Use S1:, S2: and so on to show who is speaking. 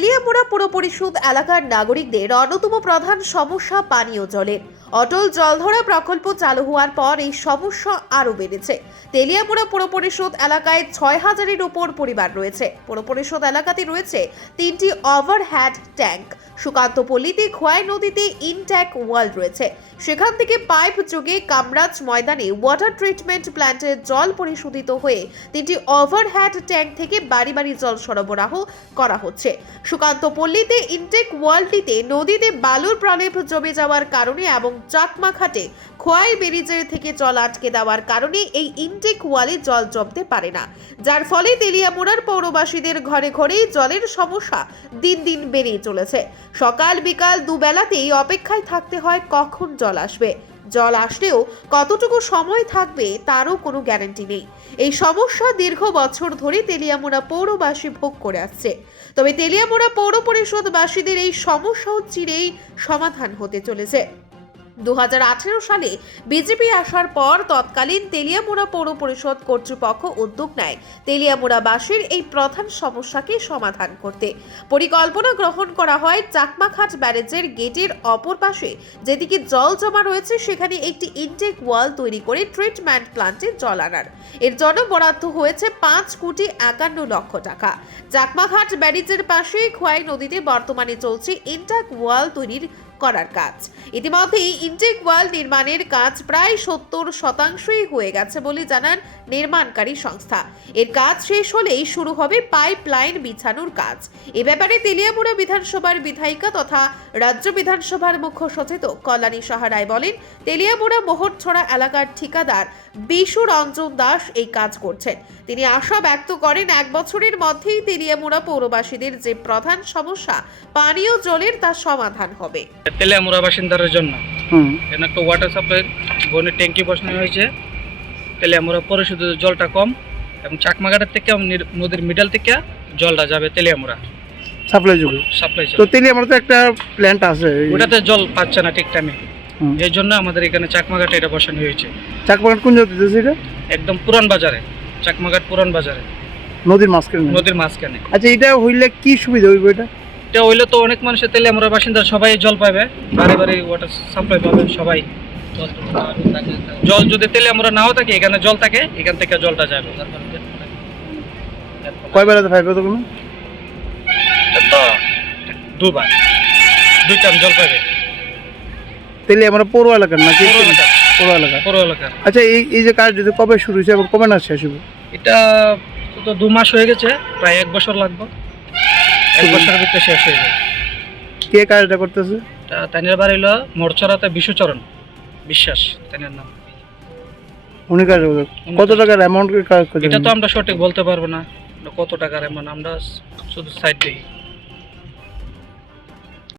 S1: তেলিয়ামুড়া পুর পরিষদ এলাকার নাগরিকদের অন্যতম প্রধান সমস্যা পানীয় জলের। অটল জলধরা প্রকল্প চালু হওয়ার পর এই সমস্যা আরও বেড়েছে। তেলিয়ামুড়া পুর পরিষদ এলাকায় ছয় হাজারের উপর পরিবার রয়েছে। পুর পরিষদ এলাকাতে রয়েছে তিনটি ওভারহ্যাড ট্যাঙ্ক সুকান্ত পল্লীতে খোয়াই নদীতে ইনট্যাক ওয়াল রয়েছে। সেখান থেকে পাইপ যোগে কামরাজ ময়দানে ওয়াটার ট্রিটমেন্ট প্ল্যান্টের জল পরিশোধিত হয়ে তিনটি ওভারহ্যাড ট্যাঙ্ক থেকে বাড়ি বাড়ি জল সরবরাহ করা হচ্ছে। সুকান্ত পল্লীতে ইনটেক ওয়ালটিতে নদীতে বালুর প্রলেপ জমে যাওয়ার কারণে এবং চাকমা ঘাটে খোয়াই ব্যারিজের থেকে জল আটকে দেওয়ার কারণে এই ইনটেক ওয়ালে জল জমতে পারে না। যার ফলে তেলিয়ামুড়ার পৌরবাসীদের ঘরে ঘরেই জলের সমস্যা দিন দিন বেড়েই চলেছে। সকাল বিকাল দুবেলাতেই অপেক্ষায় থাকতে হয় কখন জল আসবে। জল আসলেও কতটুকু সময় থাকবে তারও কোনো গ্যারান্টি নেই। এই সমস্যা দীর্ঘ বছর ধরে তেলিয়ামুড়া পৌরবাসী ভোগ করে আসছে। তবে তেলিয়ামুড়া পৌর পরিষদবাসীদের এই সমস্যাও চিরেই সমাধান হতে চলেছে। দু হাজার আঠেরো সালে বিজেপি আসার পর তৎকালীন তেলিয়ামুড়া পৌর পরিষদ কর্তৃপক্ষ উদ্যোগ নেয়। তেলিয়ামুড়াবাসীর এই প্রধান সমস্যাকে সমাধান করতে। পরিকল্পনা গ্রহণ করা হয় চাকমাঘাট ব্যারেজের গেটের অপর পাশে। যেদিকে জল জমা রয়েছে, সেখানে একটি ইনটেক ওয়াল তৈরি করে ট্রিটমেন্ট প্লান্টে জল আনার। এর জন্য বরাদ্দ হয়েছে পাঁচ কোটি একান্ন লক্ষ টাকা। চাকমাঘাট ব্যারেজের পাশে খোয়াই নদীতে বর্তমানে চলছে ইনটেক ওয়াল তৈরির করার কাজ। ইতিমধ্যেই ইনটেক ওয়াল নির্মাণের কাজ প্রায় সত্তর শতাংশই হয়ে গেছে বলে জানান নির্মাণকারী সংস্থা। এর কাজ শেষ হলেই শুরু হবে পাইপ লাইন বিছানোর কাজ। এ ব্যাপারে তেলিয়ামুড়া বিধানসভার বিধায়িকা তথা রাজ্য বিধানসভার মুখ্য সচেতক কল্যাণী সাহা রায় বলেন, তেলিয়ামুড়া মোহরছড়া এলাকার ঠিকাদার বিশু রঞ্জন দাস এই কাজ করছেন। তিনি আশা ব্যক্ত করেন, এক বছরের মধ্যেই তেলিয়ামুড়া পৌরবাসীদের যে প্রধান সমস্যা, পানীয় জলের তা সমাধান হবে।
S2: তেলিয়ামুড়া বাসিন্দাদের জন্য। এখানে একটা ওয়াটার সাপ্লাই বনের ট্যাঙ্কি বসানো হয়েছে। তেলিয়ামুড়া পরিশোধিত জলটা কম এবং চাকমাঘাটের থেকে নদীর মিডল থেকে জলটা যাবে তেলিয়ামুড়া।
S3: সাপ্লাই যুগে।
S2: সাপ্লাই
S3: তো তেলি তো একটা প্ল্যান্ট আছে।
S2: ওটাতে জল পাচ্ছে না ঠিক টাইমে এই জন্য আমাদের এখানে চাকমাঘাটে এটা বসানো হয়েছে।
S3: চাকবাগান কোন জায়গা এটা?
S2: একদম পুরান বাজারে। চাকমাঘাট পুরান বাজারে।
S3: নদীর মাঝখানে।
S2: নদীর মাঝখানে।
S3: আচ্ছা এটা হইলে কি সুবিধা হইব এটা?
S2: এটা হইলে তো অনেক মানুষের তেলে আমরা বাসিন্দা সবাই জল পাবে বারে বাড়ি ওয়াটার সাপ্লাই পাবে সবাই। জল যদি তেলে আমরা নাও থাকি এখানে জল থাকে এখান থেকে জলটা যাবে।
S3: কয় বেলাতে পাইবে তো কোনো
S2: তো দুবার। দুই টাইম জল পাবে
S3: তেলি আমরা পৌর এলাকার নাকি?
S2: পৌর এলাকা
S3: পৌর এলাকা আচ্ছা এই এই যে কাজ যদি কবে শুরু হয়েছে এবং কবে না শেষ হবে
S2: এটা তো দু মাস হয়ে গেছে প্রায় এক বছর লাগবে। শেষ হয়ে
S3: কে কাজটা করতেছে?
S2: তানের বাড়ি হলো মোড়চড়াতে বিশ্বচরণ বিশ্বাস তাইনের নাম।
S3: উনি কাজ কত টাকার অ্যামাউন্ট
S2: এটা তো আমরা সঠিক বলতে পারব না। কত টাকার অ্যামাউন্ট আমরা শুধু সাইড দেখি।